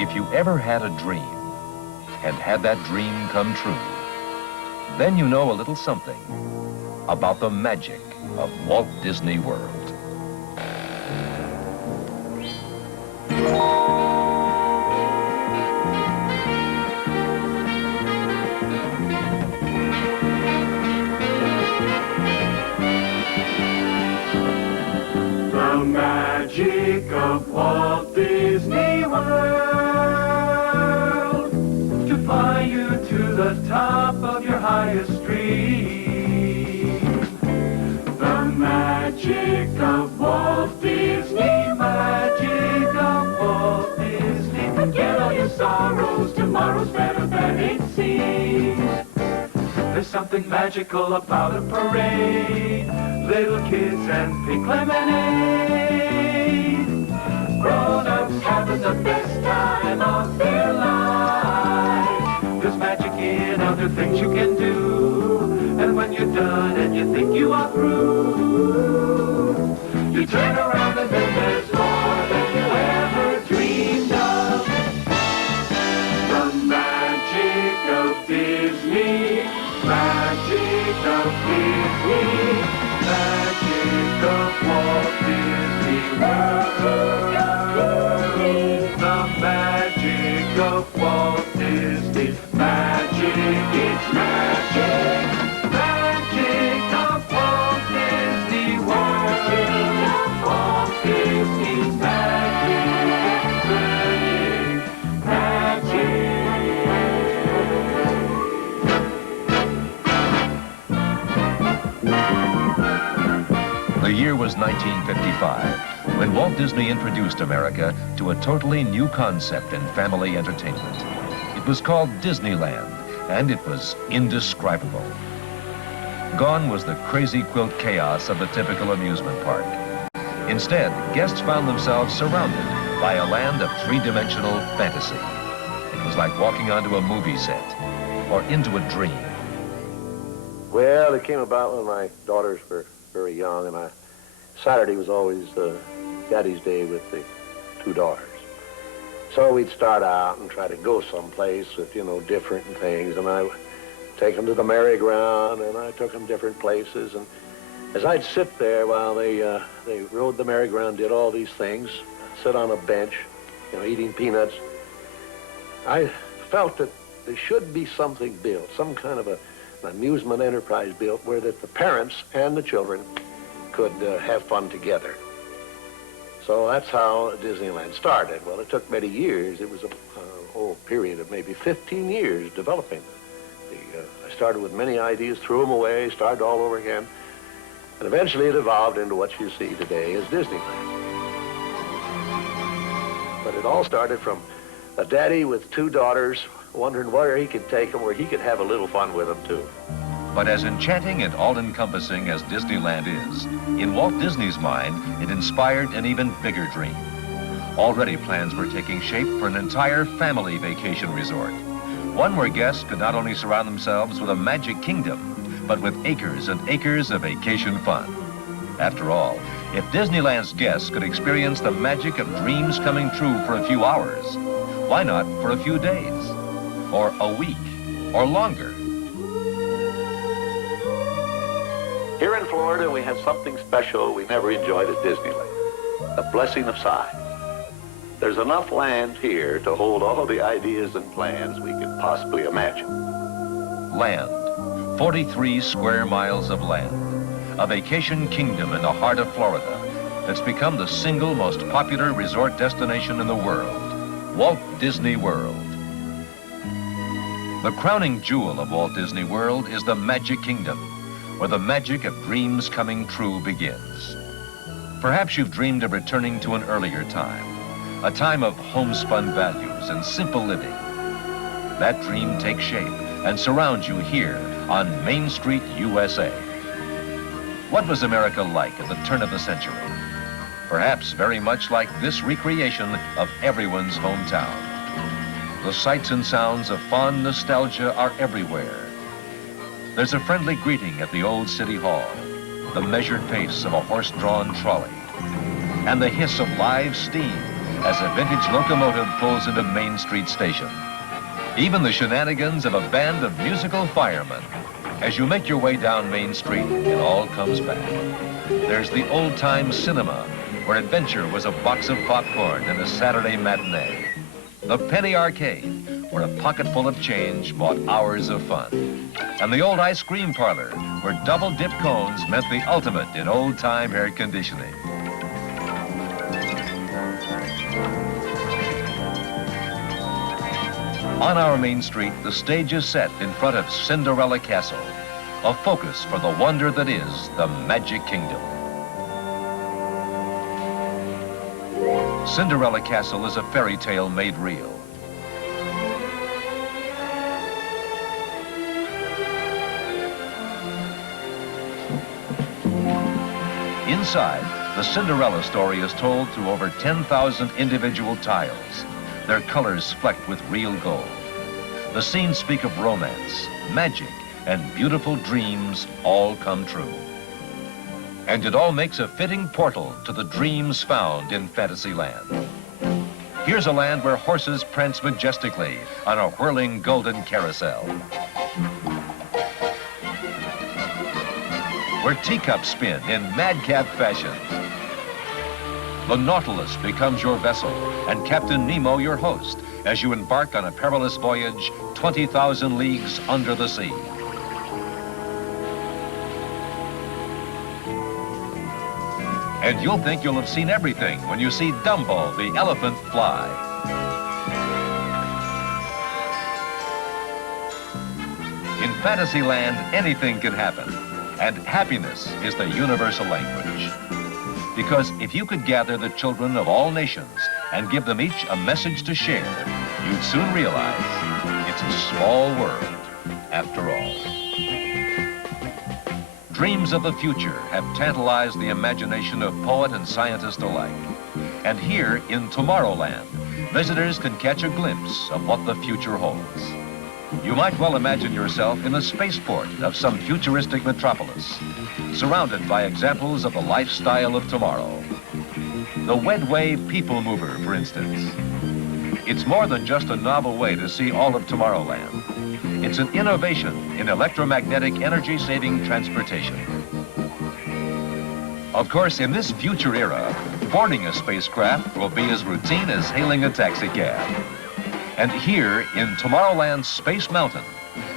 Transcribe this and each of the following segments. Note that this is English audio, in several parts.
If you ever had a dream and had that dream come true, then you know a little something about the magic of Walt Disney World. The magic of Walt Disney World, to fly you to the top of your highest dream. The magic of Walt Disney, magic of Walt Disney. Forget all your sorrows, tomorrow's better than it seems. There's something magical about a parade, little kids and pink lemonade. Grown-ups having the best time of their lives. There's magic in other things you can do, and when you're done and you think you are through, you turn around and then there's more than you ever dreamed of. The magic of Disney, magic of Disney, magic of Walt Disney World. The magic of Walt Disney, magic, it's magic. Magic of Walt Disney World. Walt Disney's magic, magic. The year was 1955, when Walt Disney introduced America to a totally new concept in family entertainment. It was called Disneyland, and it was indescribable. Gone was the crazy quilt chaos of the typical amusement park. Instead, guests found themselves surrounded by a land of three-dimensional fantasy. It was like walking onto a movie set or into a dream. Well, it came about when my daughters were very young, and Saturday was always Daddy's Day with the two daughters. So we'd start out and try to go someplace with, you know, different things, and I take them to the merry-go-round, and I took them different places, and as I'd sit there while they rode the merry-go-round, did all these things, sit on a bench, you know, eating peanuts, I felt that there should be something built, some kind of an amusement enterprise built where that the parents and the children could have fun together. So that's how Disneyland started. Well, it took many years. It was a whole period of maybe 15 years developing. I started with many ideas, threw them away, started all over again, and eventually it evolved into what you see today as Disneyland. But it all started from a daddy with two daughters wondering where he could take them, where he could have a little fun with them, too. But as enchanting and all-encompassing as Disneyland is, in Walt Disney's mind, it inspired an even bigger dream. Already plans were taking shape for an entire family vacation resort. One where guests could not only surround themselves with a magic kingdom, but with acres and acres of vacation fun. After all, if Disneyland's guests could experience the magic of dreams coming true for a few hours, why not for a few days, or a week, or longer? Here in Florida, we have something special we never enjoyed at Disneyland, a blessing of size. There's enough land here to hold all the ideas and plans we could possibly imagine. Land, 43 square miles of land, a vacation kingdom in the heart of Florida that's become the single most popular resort destination in the world, Walt Disney World. The crowning jewel of Walt Disney World is the Magic Kingdom, where the magic of dreams coming true begins. Perhaps you've dreamed of returning to an earlier time, a time of homespun values and simple living. That dream takes shape and surrounds you here on Main Street, USA. What was America like at the turn of the century? Perhaps very much like this recreation of everyone's hometown. The sights and sounds of fond nostalgia are everywhere. There's a friendly greeting at the old City Hall, the measured pace of a horse-drawn trolley, and the hiss of live steam as a vintage locomotive pulls into Main Street Station. Even the shenanigans of a band of musical firemen. As you make your way down Main Street, it all comes back. There's the old-time cinema, where adventure was a box of popcorn and a Saturday matinee. The Penny Arcade, where a pocket full of change bought hours of fun. And the old ice cream parlor, where double-dip cones meant the ultimate in old-time air conditioning. On our Main Street, the stage is set in front of Cinderella Castle, a focus for the wonder that is the Magic Kingdom. Cinderella Castle is a fairy tale made real. Inside, the Cinderella story is told through over 10,000 individual tiles, their colors flecked with real gold. The scenes speak of romance, magic, and beautiful dreams all come true. And it all makes a fitting portal to the dreams found in Fantasyland. Here's a land where horses prance majestically on a whirling golden carousel, where teacups spin in madcap fashion. The Nautilus becomes your vessel, and Captain Nemo your host, as you embark on a perilous voyage 20,000 leagues under the sea. And you'll think you'll have seen everything when you see Dumbo, the elephant, fly. In Fantasyland, anything can happen, and happiness is the universal language. Because if you could gather the children of all nations and give them each a message to share, you'd soon realize it's a small world after all. Dreams of the future have tantalized the imagination of poet and scientist alike. And here in Tomorrowland, visitors can catch a glimpse of what the future holds. You might well imagine yourself in the spaceport of some futuristic metropolis, surrounded by examples of the lifestyle of tomorrow. The Wedway People Mover, for instance. It's more than just a novel way to see all of Tomorrowland. It's an innovation in electromagnetic energy-saving transportation. Of course, in this future era, boarding a spacecraft will be as routine as hailing a taxi cab. And here in Tomorrowland's Space Mountain,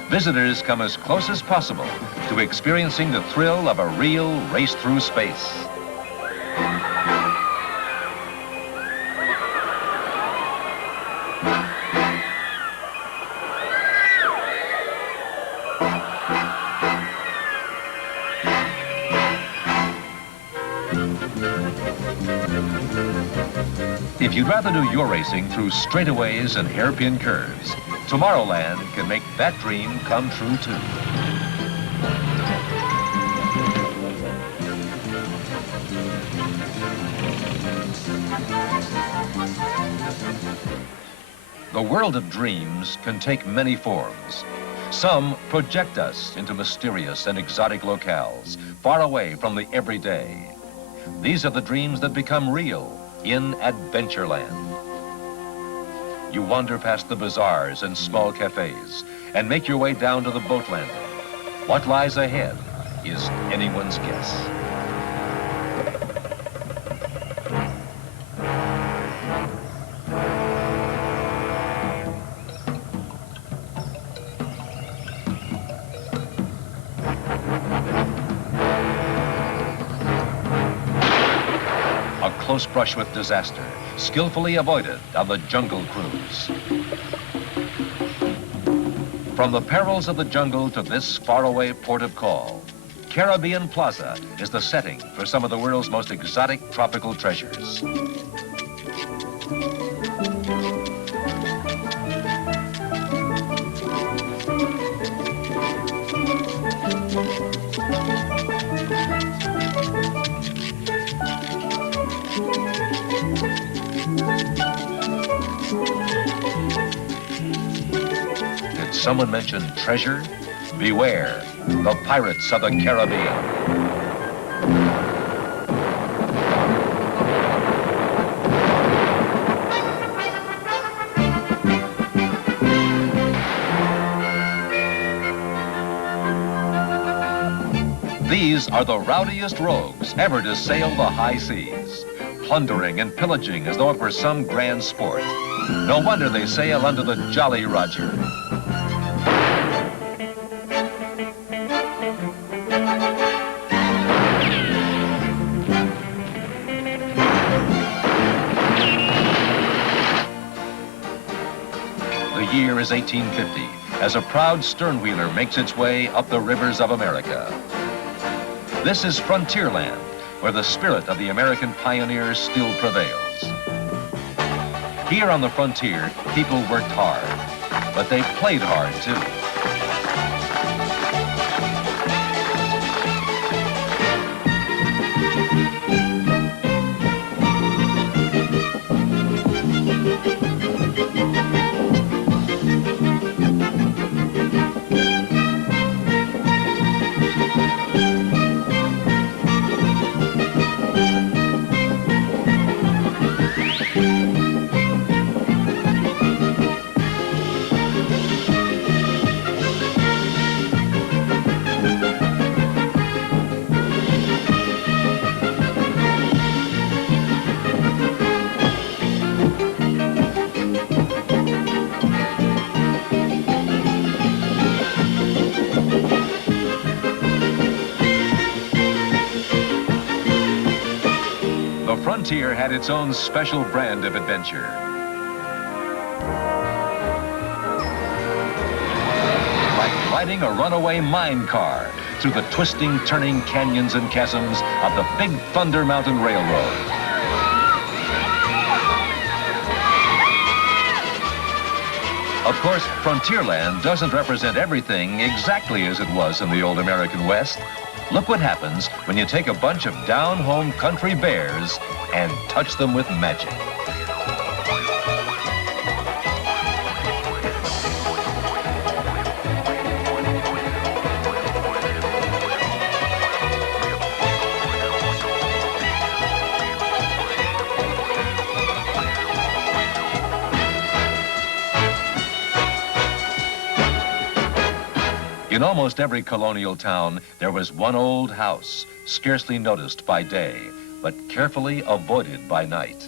visitors come as close as possible to experiencing the thrill of a real race through space. If you'd rather do your racing through straightaways and hairpin curves, Tomorrowland can make that dream come true too. The world of dreams can take many forms. Some project us into mysterious and exotic locales, far away from the everyday. These are the dreams that become real in Adventureland. You wander past the bazaars and small cafes and make your way down to the boat landing. What lies ahead is anyone's guess. Close brush with disaster, skillfully avoided on the Jungle Cruise. From the perils of the jungle to this faraway port of call, Caribbean Plaza is the setting for some of the world's most exotic tropical treasures. Someone mentioned treasure? Beware, the Pirates of the Caribbean. These are the rowdiest rogues ever to sail the high seas, plundering and pillaging as though it were some grand sport. No wonder they sail under the Jolly Roger. The year is 1850, as a proud sternwheeler makes its way up the rivers of America. This is Frontierland, where the spirit of the American pioneers still prevails. Here on the frontier, people worked hard, but they played hard too. The frontier had its own special brand of adventure. Like riding a runaway mine car through the twisting, turning canyons and chasms of the Big Thunder Mountain Railroad. Of course, Frontierland doesn't represent everything exactly as it was in the old American West. Look what happens when you take a bunch of down-home country bears and touch them with magic. In almost every colonial town, there was one old house, scarcely noticed by day, but carefully avoided by night.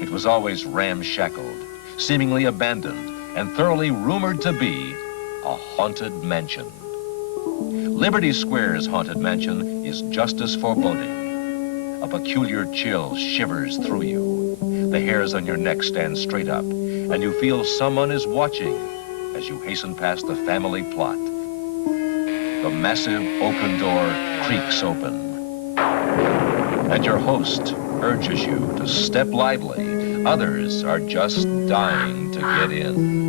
It was always ramshackled, seemingly abandoned, and thoroughly rumored to be a haunted mansion. Liberty Square's haunted mansion is just as foreboding. A peculiar chill shivers through you. The hairs on your neck stand straight up, and you feel someone is watching as you hasten past the family plot. The massive oaken door creaks open, and your host urges you to step lively. Others are just dying to get in.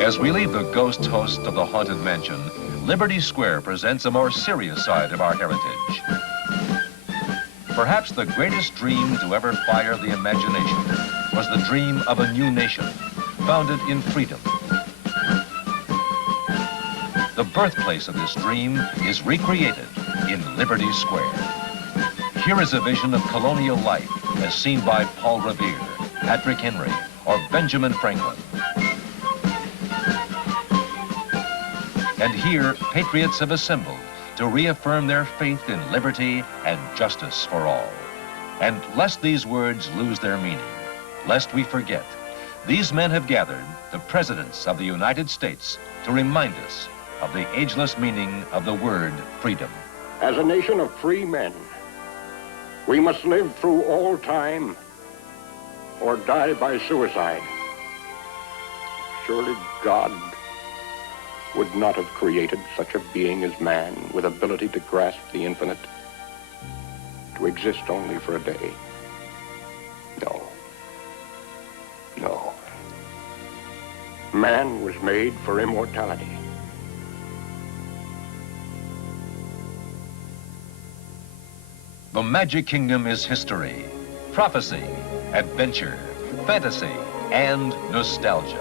As we leave the ghost host of the haunted mansion, Liberty Square presents a more serious side of our heritage. Perhaps the greatest dream to ever fire the imagination was the dream of a new nation, founded in freedom. The birthplace of this dream is recreated in Liberty Square. Here is a vision of colonial life as seen by Paul Revere, Patrick Henry, or Benjamin Franklin. And here, patriots have assembled to reaffirm their faith in liberty and justice for all. And lest these words lose their meaning, lest we forget, these men have gathered the presidents of the United States to remind us of the ageless meaning of the word freedom. As a nation of free men, we must live through all time or die by suicide. Surely God would not have created such a being as man with ability to grasp the infinite, to exist only for a day. No. No. Man was made for immortality. The Magic Kingdom is history. prophecy, adventure, fantasy, and nostalgia.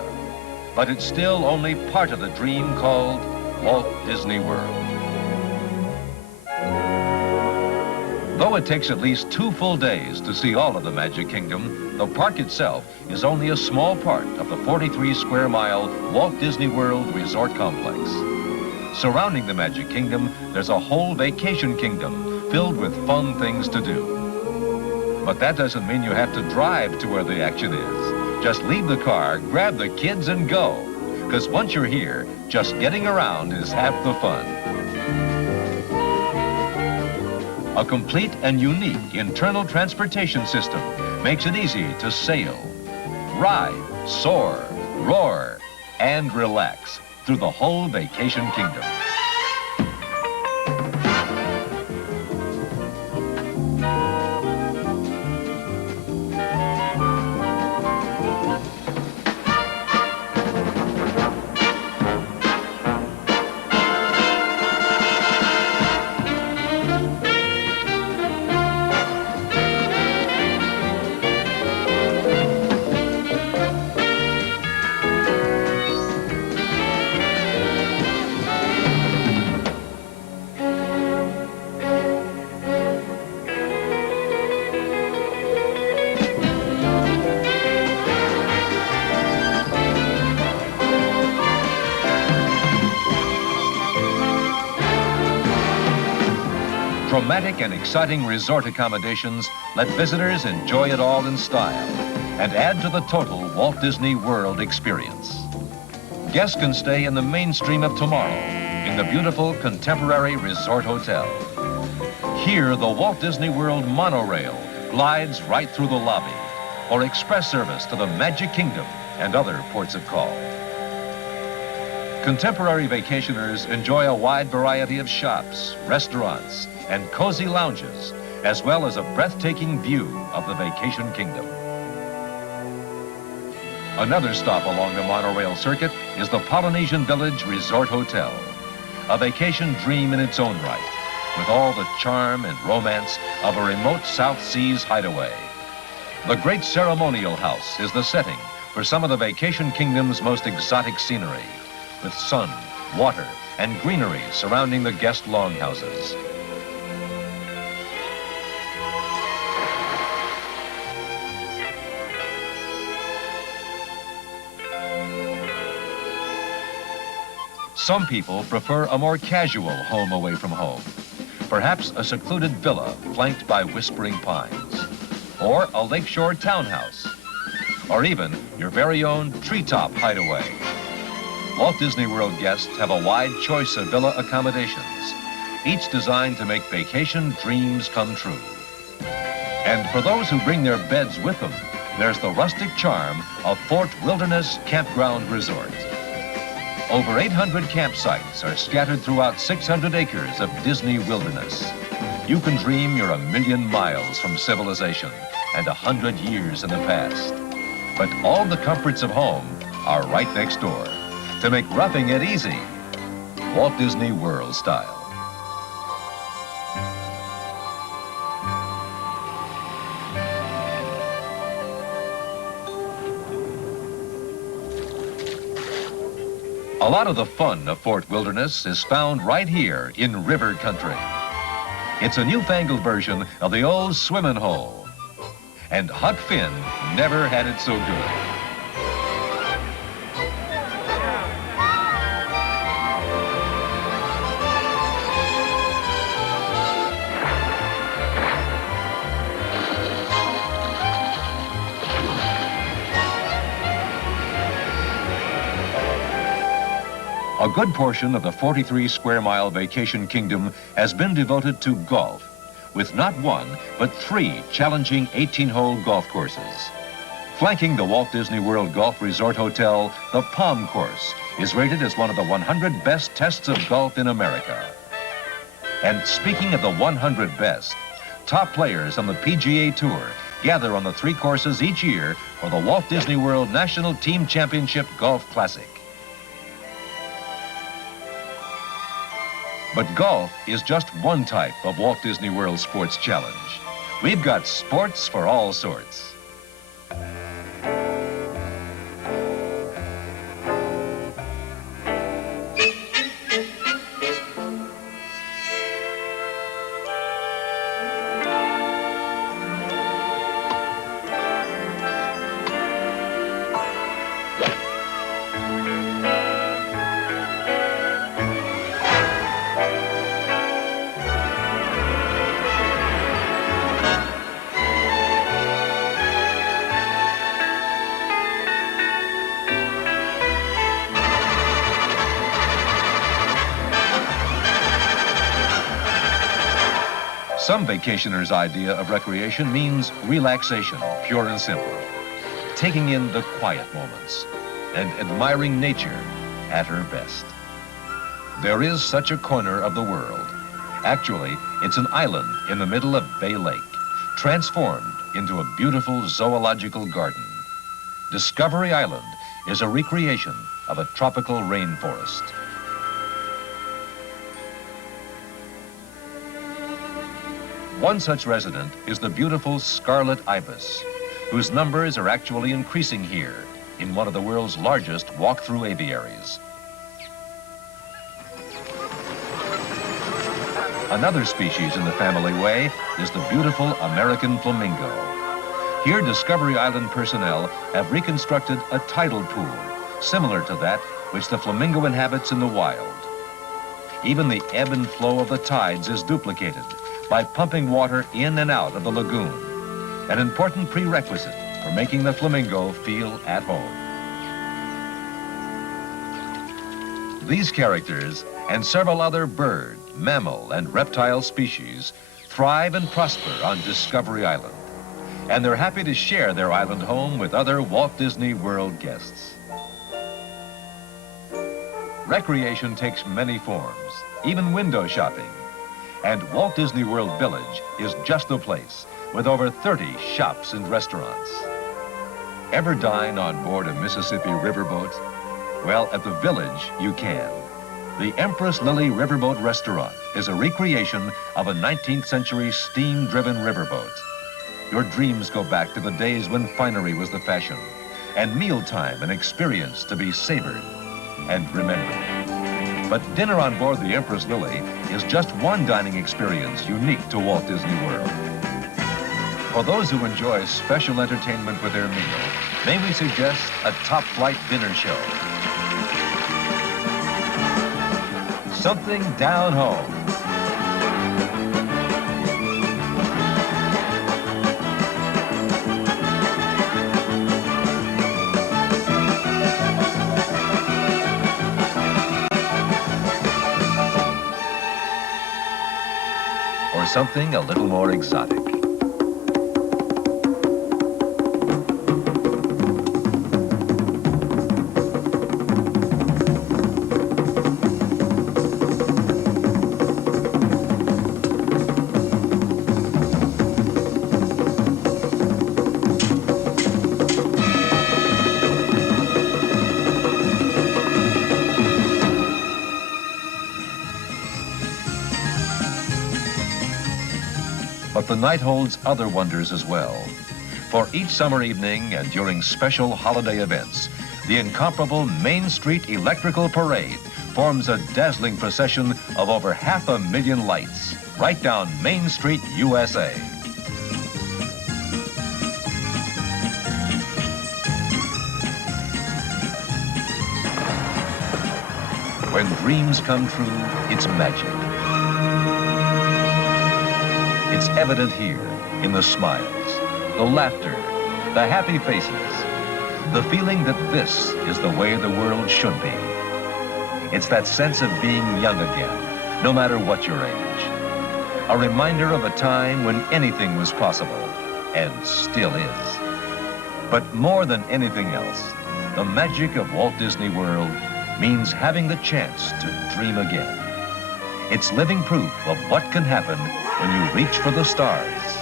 But it's still only part of the dream called Walt Disney World. Though it takes at least 2 full days to see all of the Magic Kingdom, the park itself is only a small part of the 43-square-mile Walt Disney World Resort Complex. Surrounding the Magic Kingdom, there's a whole vacation kingdom filled with fun things to do. But that doesn't mean you have to drive to where the action is. Just leave the car, grab the kids, and go. Because once you're here, just getting around is half the fun. A complete and unique internal transportation system makes it easy to sail, ride, soar, roar, and relax through the whole vacation kingdom. Dramatic and exciting resort accommodations let visitors enjoy it all in style and add to the total Walt Disney World experience. Guests can stay in the mainstream of tomorrow in the beautiful contemporary resort hotel. Here, the Walt Disney World monorail glides right through the lobby for express service to the Magic Kingdom and other ports of call. Contemporary vacationers enjoy a wide variety of shops, restaurants, and cozy lounges, as well as a breathtaking view of the vacation kingdom. Another stop along the monorail circuit is the Polynesian Village Resort Hotel, a vacation dream in its own right, with all the charm and romance of a remote South Seas hideaway. The Great Ceremonial House is the setting for some of the vacation kingdom's most exotic scenery, with sun, water, and greenery surrounding the guest longhouses. Some people prefer a more casual home away from home. Perhaps a secluded villa flanked by whispering pines, or a lakeshore townhouse, or even your very own treetop hideaway. Walt Disney World guests have a wide choice of villa accommodations, each designed to make vacation dreams come true. And for those who bring their beds with them, there's the rustic charm of Fort Wilderness Campground Resort. Over 800 campsites are scattered throughout 600 acres of Disney wilderness. You can dream you're 1,000,000 miles from civilization and 100 years in the past. But all the comforts of home are right next door to make roughing it easy, Walt Disney World style. A lot of the fun of Fort Wilderness is found right here in River Country. It's a newfangled version of the old swimming hole. And Huck Finn never had it so good. A good portion of the 43-square-mile vacation kingdom has been devoted to golf, with not one, but 3 challenging 18-hole golf courses. Flanking the Walt Disney World Golf Resort Hotel, the Palm Course is rated as one of the 100 best tests of golf in America. And speaking of the 100 best, top players on the PGA Tour gather on the 3 courses each year for the Walt Disney World National Team Championship Golf Classic. But golf is just one type of Walt Disney World Sports Challenge. We've got sports for all sorts. Some vacationers' idea of recreation means relaxation, pure and simple. Taking in the quiet moments and admiring nature at her best. There is such a corner of the world. Actually, it's an island in the middle of Bay Lake, transformed into a beautiful zoological garden. Discovery Island is a recreation of a tropical rainforest. One such resident is the beautiful scarlet ibis, whose numbers are actually increasing here in one of the world's largest walk-through aviaries. Another species in the family way is the beautiful American flamingo. Here, Discovery Island personnel have reconstructed a tidal pool, similar to that which the flamingo inhabits in the wild. Even the ebb and flow of the tides is duplicated by pumping water in and out of the lagoon, an important prerequisite for making the flamingo feel at home. These characters and several other bird, mammal, and reptile species thrive and prosper on Discovery Island, and they're happy to share their island home with other Walt Disney World guests. Recreation takes many forms, even window shopping. And Walt Disney World Village is just the place, with over 30 shops and restaurants. Ever dine on board a Mississippi riverboat? Well, at the Village, you can. The Empress Lily Riverboat Restaurant is a recreation of a 19th century steam-driven riverboat. Your dreams go back to the days when finery was the fashion, and mealtime an experience to be savored and remembered. But dinner on board the Empress Lily is just one dining experience unique to Walt Disney World. For those who enjoy special entertainment with their meal, may we suggest a top-flight dinner show. Something down home. Or something a little more exotic. But the night holds other wonders as well. For each summer evening and during special holiday events, the incomparable Main Street Electrical Parade forms a dazzling procession of over 500,000 lights right down Main Street, USA. When dreams come true, it's magic. It's evident here in the smiles, the laughter, the happy faces, the feeling that this is the way the world should be. It's that sense of being young again, no matter what your age. A reminder of a time when anything was possible, and still is. But more than anything else, the magic of Walt Disney World means having the chance to dream again. It's living proof of what can happen when you reach for the stars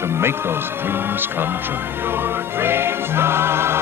to make those dreams come true. Your dreams come.